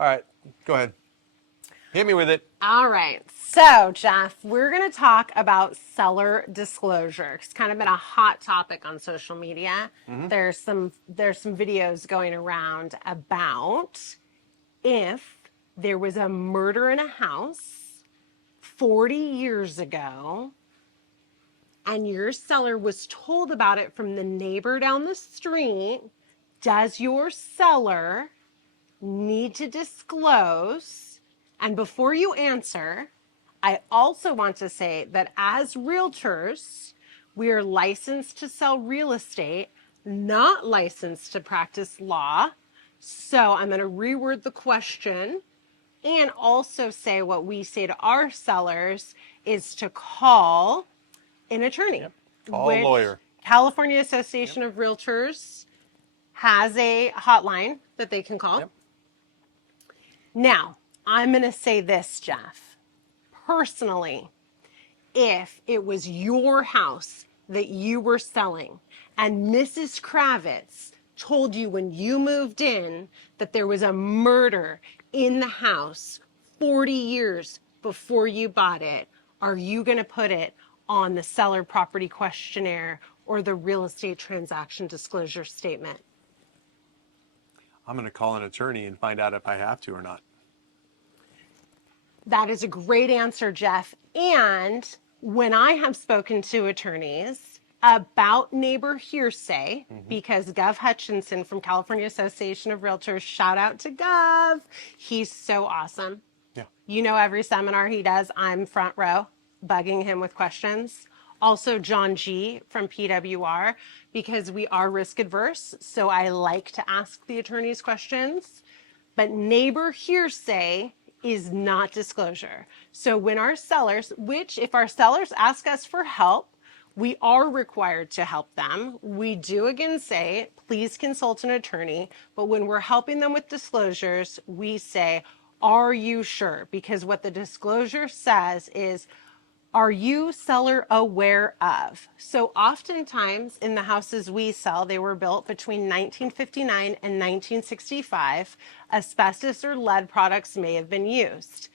All right, go ahead. Hit me with it. All right. So, Jeff, we're going to talk about seller disclosure. It's kind of been a hot topic on social media. Mm-hmm. There's some videos going around about if there was a murder in a house 40 years ago and your seller was told about it from the neighbor down the street, does your seller need to disclose? And before you answer, I also want to say that as realtors, we are licensed to sell real estate, not licensed to practice law. So I'm going to reword the question and also say what we say to our sellers is to call an attorney, Yep. Call a which lawyer. California Yep. Association of Realtors has a hotline that they can call. Yep. Now, I'm going to say this, Jeff. Personally, if it was your house that you were selling and Mrs. Kravitz told you when you moved in that there was a murder in the house 40 years before you bought it, are you going to put it on the seller property questionnaire or the real estate transaction disclosure statement? I'm going to call an attorney and find out if I have to or not. That is a great answer, Jeff. And when I have spoken to attorneys about neighbor hearsay, because Gov Hutchinson from California Association of Realtors, shout out to Gov. He's so awesome. Yeah. You know, every seminar he does, I'm front row, bugging him with questions. Also, John G from PWR, because we are risk adverse. So I like to ask the attorneys questions. But neighbor hearsay is not disclosure. So when our sellers, which if our sellers ask us for help, we are required to help them. We do again say, please consult an attorney. But when we're helping them with disclosures, we say, are you sure? Because what the disclosure says is, are you seller aware of? So oftentimes in the houses we sell, they were built between 1959 and 1965. Asbestos or lead products may have been used.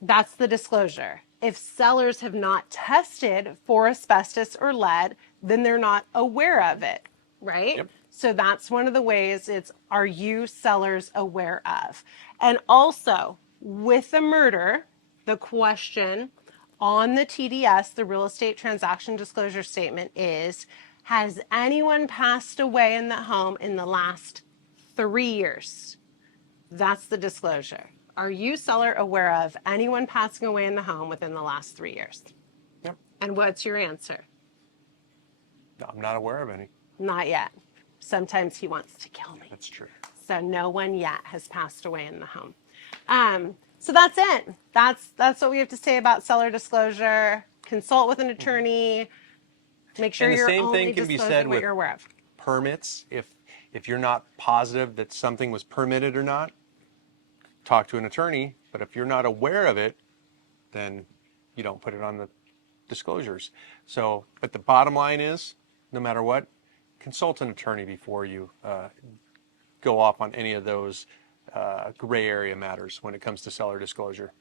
That's the disclosure. If sellers have not tested for asbestos or lead, then they're not aware of it, right? Yep. So that's one of the ways it's, are you sellers aware of? And also with the murder, the question on the TDS, the real estate transaction disclosure statement is, has anyone passed away in the home in the last 3 years? That's the disclosure. Are you, seller, aware of anyone passing away in the home within the last 3 years? Yep. And what's your answer? No, I'm not aware of any. Not yet. Sometimes he wants to kill me. That's true. So no one yet has passed away in the home. So that's it. That's what we have to say about seller disclosure. Consult with an attorney. Make sure And the you're same only thing can be said disclosing what with you're aware of. permits. If you're not positive that something was permitted or not, talk to an attorney. But if you're not aware of it, then you don't put it on the disclosures. So, but the bottom line is, no matter what, consult an attorney before you go off on any of those gray area matters when it comes to seller disclosure.